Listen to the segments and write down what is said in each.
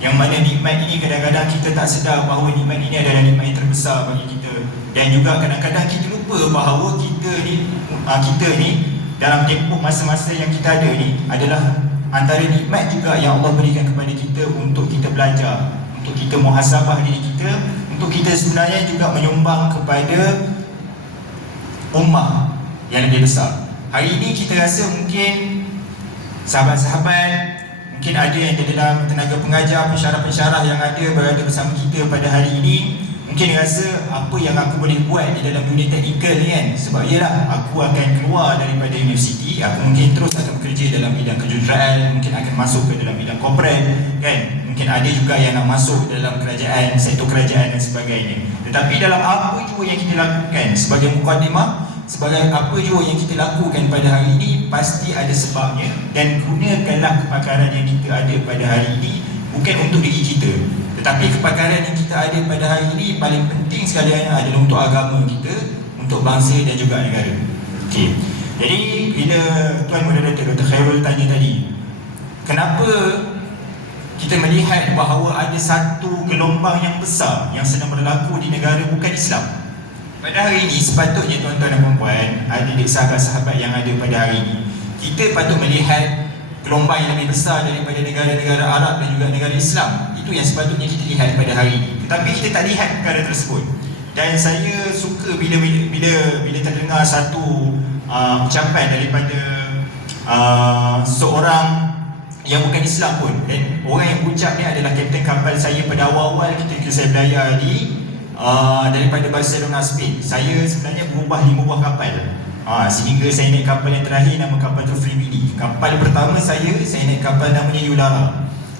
Yang mana nikmat ini kadang-kadang kita tak sedar bahawa nikmat ini adalah nikmat yang terbesar bagi kita. Dan juga kadang-kadang kita lupa bahawa kita ni dalam tempoh masa-masa yang kita ada ni adalah antara nikmat juga yang Allah berikan kepada kita untuk kita belajar, untuk kita muhasabah diri kita, untuk kita sebenarnya juga menyumbang kepada ummah yang lebih besar. Hari ini kita rasa mungkin sahabat-sahabat, mungkin ada yang dalam tenaga pengajar, pensyarah-pensyarah yang ada berada bersama kita pada hari ini, mungkin rasa apa yang aku boleh buat di dalam dunia teknikal ni kan, sebab ialah aku akan keluar daripada universiti, aku mungkin terus akan bekerja dalam bidang kejuruteraan, mungkin akan masuk ke dalam bidang korporat kan, mungkin ada juga yang nak masuk dalam kerajaan, sektor kerajaan dan sebagainya. Tetapi dalam apa jua yang kita lakukan sebagai mukadimah, sebagai apa jua yang kita lakukan pada hari ini, pasti ada sebabnya, dan gunakanlah kepakaran yang kita ada pada hari ini bukan untuk diri kita, tetapi kepakaran yang kita ada pada hari ini paling penting sekali adalah untuk agama kita, untuk bangsa dan juga negara. Okey. Jadi bila Tuan Moderator Dr. Khairul tanya tadi, kenapa kita melihat bahawa ada satu gelombang yang besar yang sedang berlaku di negara bukan Islam. Pada hari ini sepatutnya tuan-tuan dan puan-puan, adik-adik sahabat-sahabat yang ada pada hari ini, kita patut melihat gelombang yang lebih besar daripada negara-negara Arab dan juga negara Islam. Itu yang sepatutnya kita lihat pada hari ini. Tetapi kita tak lihat perkara tersebut. Dan saya suka bila terdengar satu ucapan daripada seorang yang bukan Islam pun, dan orang yang ucap ni adalah kapten kapal saya pada awal-awal ketika saya berlayar daripada Barcelona, Spain. Saya sebenarnya berubah 5 buah kapal sehingga saya naik kapal yang terakhir, nama kapal tu Free Willy. Kapal pertama saya naik kapal namanya Yulara.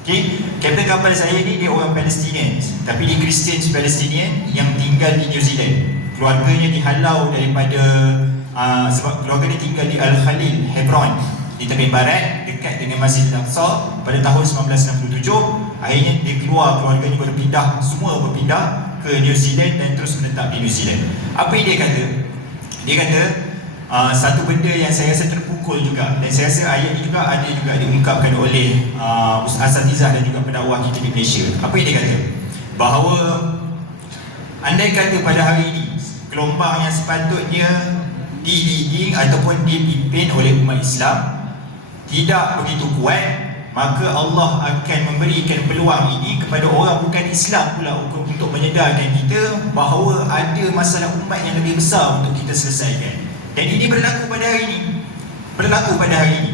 Okay? Kapten kapal saya ni dia orang Palestinian, tapi dia Christian Palestinian yang tinggal di New Zealand. Keluarganya dihalau daripada sebab keluarga dia tinggal di Al-Khalil, Hebron, di tepi barat dekat dengan Masjid Al-Aqsa pada tahun 1967. Akhirnya dia keluar, keluarganya semua berpindah ke New Zealand dan terus menetap di New Zealand. Apa yang dia kata? Dia kata satu benda yang saya rasa terpukul juga, dan saya rasa ayat ini juga ada juga diungkapkan oleh asatizah dan juga pendakwah kita di Malaysia. Apa yang dia kata? Bahawa andai kata pada hari ini gelombang yang sepatutnya dileading ataupun dipimpin oleh umat Islam tidak begitu kuat, maka Allah akan memberikan peluang ini kepada orang bukan Islam pula untuk menyedarkan kita bahawa ada masalah umat yang lebih besar untuk kita selesaikan. Dan ini berlaku pada hari ini.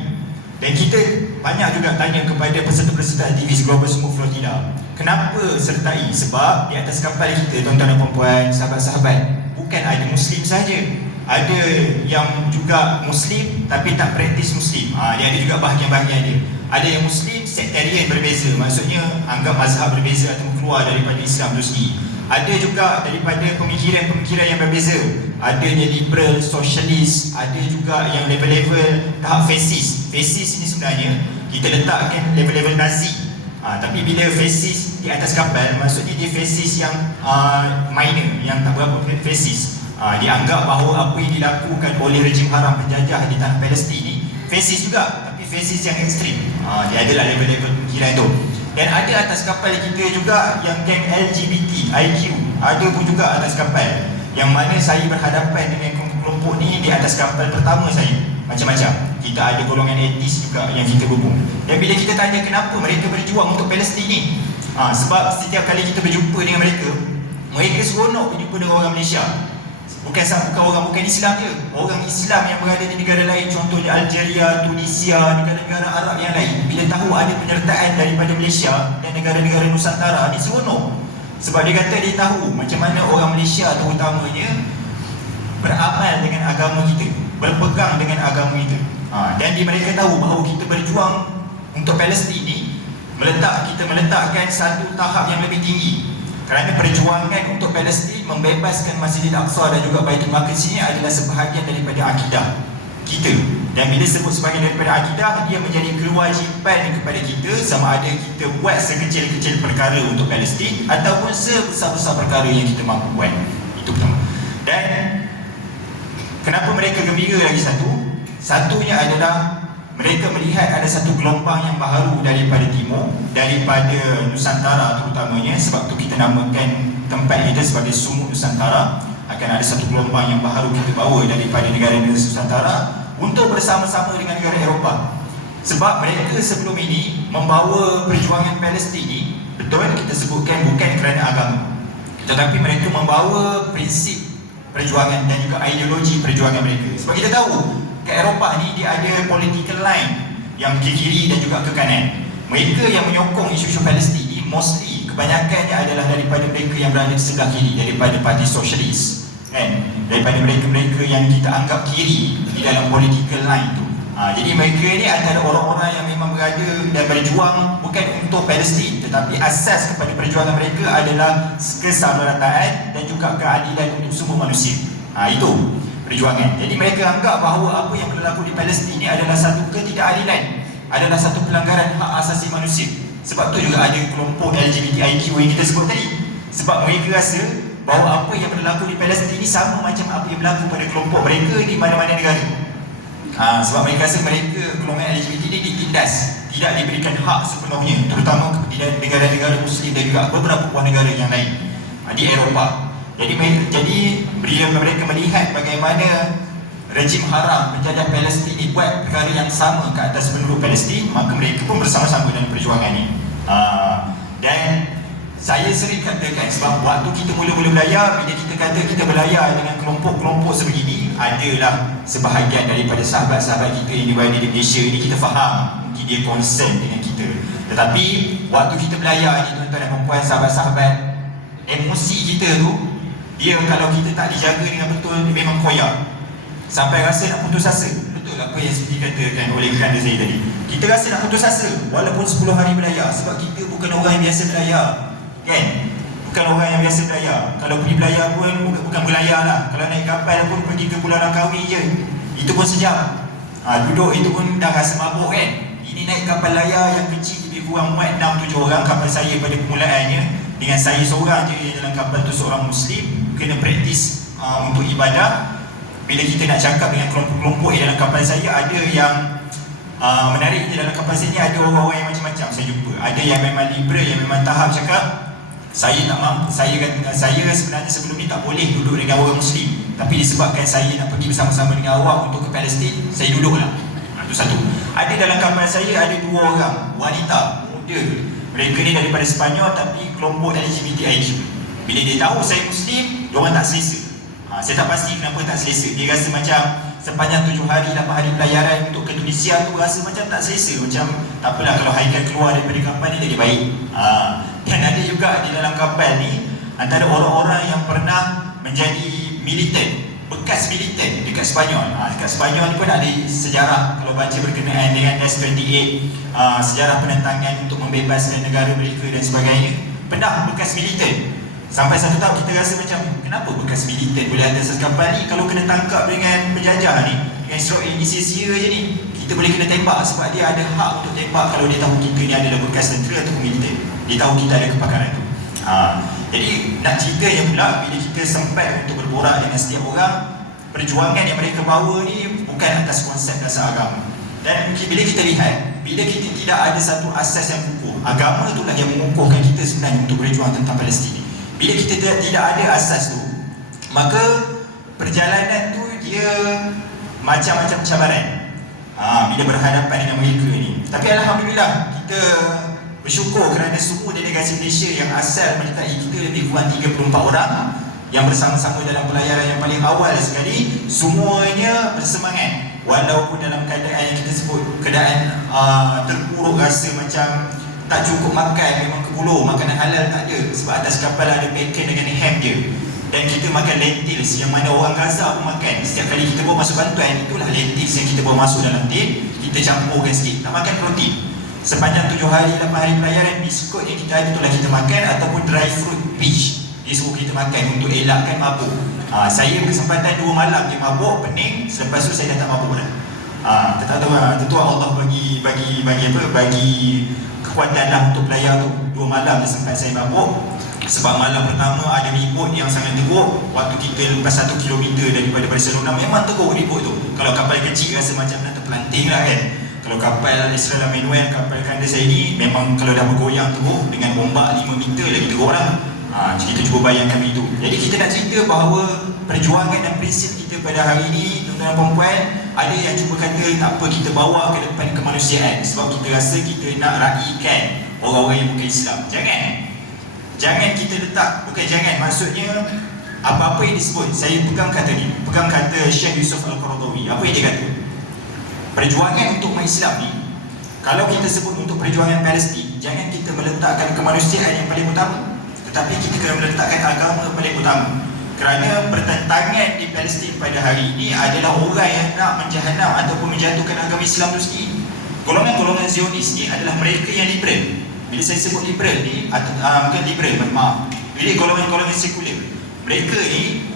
Dan kita banyak juga tanya kepada peserta-peserta aktivis Global Smooth Flotilla, kenapa sertai? Sebab di atas kapal kita, tuan-tuan dan puan-puan, sahabat-sahabat, bukan ada Muslim saja. Ada yang juga Muslim tapi tak praktis Muslim. Dia ada juga bahagian-bahagian dia. Ada yang Muslim sektarian berbeza, maksudnya anggap mazhab berbeza atau keluar daripada Islam itu sendiri. Ada juga daripada pemikiran-pemikiran yang berbeza. Ada yang liberal, sosialis, ada juga yang level-level tahap fasis. Fasis ini sebenarnya kita letakkan level-level Nazi. Tapi bila fasis di atas kapal, maksudnya dia fasis yang minor, yang tak berapa fasis. Dianggap bahawa apa yang dilakukan oleh rejim haram penjajah di tanah Palestin ni fasis juga, tapi fasis yang ekstrim. Dia adalah level-level pemikiran tu. Dan ada atas kapal kita juga yang geng LGBT, IQ, ada pun juga atas kapal, yang mana saya berhadapan dengan kelompok ni di atas kapal pertama saya. Macam-macam. Kita ada golongan etis juga yang kita hubung. Dan bila kita tanya kenapa mereka berjuang untuk Palestin ni, sebab setiap kali kita berjumpa dengan mereka seronok berjumpa dengan orang Malaysia. Bukan orang bukan Islam je, orang Islam yang berada di negara lain, contohnya Algeria, Tunisia, negara-negara Arab yang lain, bila tahu ada penyertaan daripada Malaysia dan negara-negara Nusantara, dia seronok. Sebab dia kata dia tahu macam mana orang Malaysia terutamanya beramal dengan agama kita, berpegang dengan agama kita. Dan mereka tahu bahawa kita berjuang untuk Palestin ni kita meletakkan satu tahap yang lebih tinggi. Kerana perjuangan untuk Palestin membebaskan Masjid Al-Aqsa dan juga Baitul Maqdis ini adalah sebahagian daripada akidah kita. Dan bila sebut sebahagian daripada akidah, dia menjadi kewajipan kepada kita, sama ada kita buat sekecil-kecil perkara untuk Palestin ataupun sebesar-besar perkara yang kita mampu buat. Itu pertama. Dan kenapa mereka gembira lagi satunya adalah mereka melihat ada satu gelombang yang baru daripada timur, daripada Nusantara terutamanya, sebab tu kita namakan tempat kita sebagai Sumur Nusantara. Akan ada satu gelombang yang baru kita bawa daripada negara-negara Nusantara untuk bersama-sama dengan negara Eropah. Sebab mereka sebelum ini membawa perjuangan Palestin ini, betul kita sebutkan bukan kerana agama, tetapi mereka membawa prinsip perjuangan dan juga ideologi perjuangan mereka. Sebab kita tahu ke Eropah ni dia ada political line yang ke kiri dan juga ke kanan. Mereka yang menyokong isu-isu Palestin ni mostly kebanyakannya adalah daripada mereka yang berada di sebelah kiri, daripada parti sosialis, kan? Daripada mereka-mereka yang kita anggap kiri di dalam political line tu. Jadi mereka ni antara orang-orang yang memang berada dan berjuang bukan untuk Palestin, tetapi asas kepada perjuangan mereka adalah kesamarataan dan juga keadilan untuk semua manusia. Itu perjuangan. Jadi mereka anggap bahawa apa yang berlaku di Palestin ini adalah satu ketidakadilan, adalah satu pelanggaran hak asasi manusia. Sebab tu juga ada kelompok LGBTIQ yang kita sebut tadi. Sebab mereka rasa bahawa apa yang berlaku di Palestin ini sama macam apa yang berlaku pada kelompok mereka di mana-mana negara. Sebab mereka rasa mereka, golongan LGBT ini ditindas, tidak diberikan hak sepenuhnya, terutama di negara-negara Muslim dan juga beberapa buah negara yang lain di Eropah. Jadi bila mereka melihat bagaimana rejim haram penjajah Palestin ini buat perkara yang sama ke atas penduduk Palestin, maka mereka pun bersama-sama dalam perjuangan ini. Dan saya sering katakan, sebab waktu kita mula-mula belayar, bila kita kata kita belayar dengan kelompok-kelompok sebegini, adalah sebahagian daripada sahabat-sahabat kita yang berada di Malaysia ni, kita faham mungkin dia concern dengan kita. Tetapi waktu kita belayar ni, tuan-tuan dan puan-puan, sahabat-sahabat, emosi kita tu, dia kalau kita tak dijaga dengan betul, memang koyak. Sampai rasa nak putus asa. Betul apa yang seperti katakan oleh kerana saya tadi. Kita rasa nak putus asa walaupun 10 hari belayar, sebab kita bukan orang yang biasa belayar, kan? Bukan orang yang biasa belayar. Kalau pergi belayar pun bukan belayar lah. Kalau naik kapal pun pergi ke Pulau Langkawi je, itu pun sejam. Duduk itu pun dah rasa mabuk, kan? Ini naik kapal layar yang kecil, lebih kurang muat 6-7 orang. Kapal saya pada permulaannya, dengan saya seorang je dalam kapal tu, seorang Muslim, kena praktis untuk ibadah. Bila kita nak cakap dengan kelompok-kelompok yang dalam kapal saya, ada yang menariknya dalam kapal saya ni ada orang-orang yang macam-macam saya jumpa. Ada yang memang liberal, yang memang tahap cakap saya tak mampu, saya sebenarnya sebelum ni tak boleh duduk dengan orang Muslim, tapi disebabkan saya nak pergi bersama-sama dengan awak untuk ke Palestin, saya duduklah. Itu satu. Ada dalam kapal saya ada 2 orang wanita muda. Mereka ni daripada Sepanyol tapi kelompok LGBTIQ. Bila dia tahu saya Muslim, diorang tak selesa. Saya tak pasti kenapa tak selesa. Dia rasa macam sepanjang 7 hari, 8 hari pelayaran untuk ke Tunisia tu, rasa macam tak selesa. Macam tak apalah kalau Haikal keluar daripada kapal ni jadi baik. Dan ada juga di dalam kapal ni antara orang-orang yang pernah menjadi militan, bekas militan dekat Sepanyol. Dekat Sepanyol ni pun ada sejarah, kalau baca berkenaan dengan S-28, sejarah penentangan untuk membebaskan negara mereka dan sebagainya. Pernah bekas militan. Sampai satu tahun kita rasa macam, kenapa bekas militan boleh ada atas kapal ni? Kalau kena tangkap dengan penjajah ni, dengan Israel ni sia-sia je ni, kita boleh kena tembak sebab dia ada hak untuk tembak kalau dia tahu kita ni adalah bekas tentera atau militan. Dia tahu kita ada kepakaran tu. Jadi nak cerita yang pula, bila kita sempat untuk berborak dengan setiap orang, perjuangan yang mereka bawa ni bukan atas konsep dasar agama. Dan bila kita lihat, bila kita tidak ada satu asas yang kukuh, agama itulah yang mengukuhkan kita sebenarnya untuk berjuang tentang Palestin. Bila kita tidak ada asas tu, maka perjalanan tu dia macam-macam cabaran bila berhadapan dengan mereka ni. Tapi Alhamdulillah, kita bersyukur kerana semua delegasi Malaysia yang asal menyertai kita lebih kurang 34 orang yang bersama-sama dalam pelayaran yang paling awal sekali, semuanya bersemangat walaupun dalam keadaan yang kita sebut keadaan terpuruk, rasa macam tak cukup makan, memang kebuluh, makanan halal tak ada sebab atas kapal ada bacon dengan ham je. Dan kita makan lentils yang mana orang Gaza pun makan. Setiap kali kita bawa masuk bantuan, itulah lentils yang kita bawa masuk dalam tin, kita campurkan sikit, tak makan protein. Sepanjang 7 hari, 8 hari pelayaran, biskut yang kita ada itulah kita makan, ataupun dry fruit peach dia suruh kita makan untuk elakkan mabuk. Saya berkesempatan 2 malam je mabuk, pening, selepas tu saya dah tak mabuk dah. Tak tahu lah, tentu Allah bagi kekuatan lah untuk belayar tu. 2 malam je sempat saya mabuk. Sebab malam pertama ada ribut yang sangat teruk. Waktu kita lepas 1 kilometer daripada Barcelona, memang teruk ribut tu. Kalau kapal kecil rasa macam nak terpelanting lah, kan. Kalau kapal Israel Manuel, kapal kanda saya ni memang kalau dah bergoyang teruk dengan ombak 5 meter lagi teruk lah. Kita cuba bayangkan itu. Jadi kita nak cerita bahawa perjuangan dan prinsip kita pada hari ini, tuan-tuan dan puan, ada yang cuba kata tak apa, kita bawa ke depan kemanusiaan sebab kita rasa kita nak raikan orang-orang yang bukan Islam. Jangan kita letak, bukan jangan, maksudnya apa-apa yang disebut, saya pegang kata ni, pegang kata Syekh Yusuf Al-Qaradawi. Apa yang dia kata? Perjuangan untuk umat Islam ni, kalau kita sebut untuk perjuangan Palestin, jangan kita meletakkan kemanusiaan yang paling utama, tetapi kita kena meletakkan agama yang paling utama. Kerana pertentangan di Palestin pada hari ini adalah orang yang nak menjahanam ataupun menjatuhkan agama Islam itu sendiri. Golongan-golongan Zionis ni adalah mereka yang liberal. Bila saya sebut liberal ni, bukan liberal, maaf, jadi golongan-golongan sekular. Mereka ni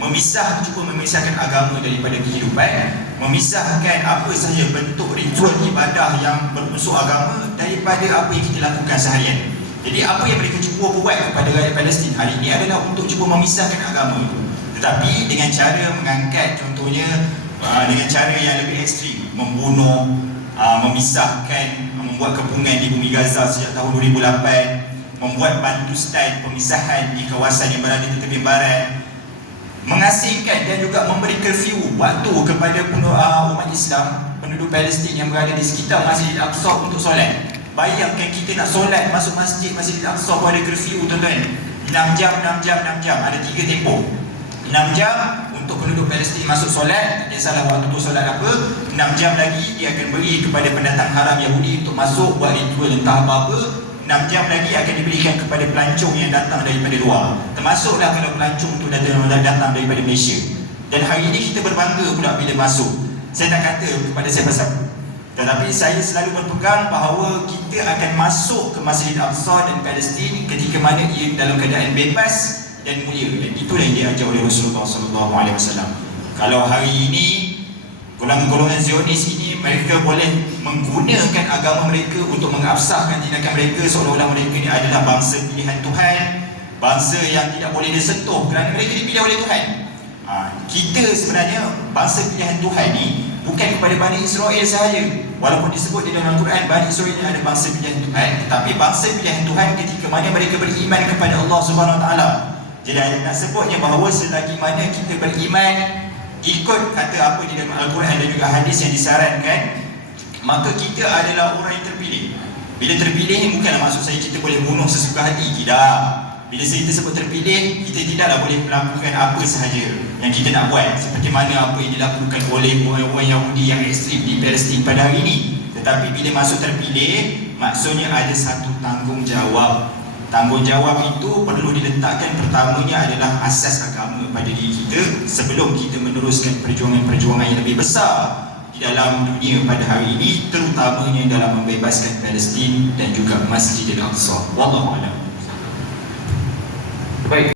cuba memisahkan agama daripada kehidupan, memisahkan apa sahaja bentuk ritual ibadah yang berunsur agama daripada apa yang kita lakukan seharian. Jadi apa yang mereka cuba buat kepada rakyat Palestin hari ini adalah untuk cuba memisahkan agama itu. Tetapi dengan cara mengangkat, contohnya dengan cara yang lebih ekstrim, membunuh, memisahkan, membuat kepungan di bumi Gaza sejak tahun 2008, membuat bantustan pemisahan di kawasan yang berada di tepi barat, mengasingkan dan juga memberi curfew waktu kepada umat Islam, penduduk Palestin yang berada di sekitar Masjid Al-Aqsa untuk solat. Bayangkan kita nak solat masuk Masjid Al-Aqsa pun ada curfew, tuan-tuan. 6 jam, ada 3 tempoh. 6 jam untuk penduduk Palestin masuk solat, tak salah waktu tu solat apa. 6 jam lagi dia akan beri kepada pendatang haram Yahudi untuk masuk buat ritual entah apa-apa. 6 jam lagi akan diberikan kepada pelancong yang datang daripada luar, termasuklah kalau pelancong tu datang daripada Malaysia. Dan hari ini kita berbangga pula bila masuk. Saya tak kata kepada siapa-siapa, tetapi saya selalu berpegang bahawa kita akan masuk ke Masjid Al-Aqsa dan Palestin ketika mana ia dalam keadaan bebas dan mulia. Dan itulah yang diajar oleh Rasulullah SAW. Kalau hari ini golongan-golongan Zionis ini mereka boleh menggunakan agama mereka untuk mengabsahkan tindakan mereka seolah-olah mereka ini adalah bangsa pilihan Tuhan, bangsa yang tidak boleh disentuh kerana mereka dipilih oleh Tuhan. Kita sebenarnya bangsa pilihan Tuhan ni bukan kepada Bani Israel sahaja. Walaupun disebut di dalam Al-Quran Bani Israel ini ada bangsa pilihan Tuhan, tetapi bangsa pilihan Tuhan ketika mana mereka beriman kepada Allah Subhanahu Wa Taala. Jadi nak sebutnya bahawa selagi mana kita beriman ikut kata apa di dalam Al-Quran dan juga hadis yang disarankan, maka kita adalah orang yang terpilih. Bila terpilih ni bukanlah maksud saya kita boleh bunuh sesuka hati, tidak. Bila kita sebut terpilih, kita tidaklah boleh melakukan apa sahaja yang kita nak buat, seperti mana apa yang dilakukan oleh orang-orang Yahudi yang ekstrim di Palestin pada hari ini. Tetapi bila masuk terpilih, maksudnya ada satu tanggungjawab. Tanggungjawab itu perlu diletakkan pertamanya adalah asas agama pada diri kita sebelum kita meneruskan perjuangan-perjuangan yang lebih besar di dalam dunia pada hari ini, terutamanya dalam membebaskan Palestin dan juga Masjid Al-Aqsa. Wallahu a'lam. Baik.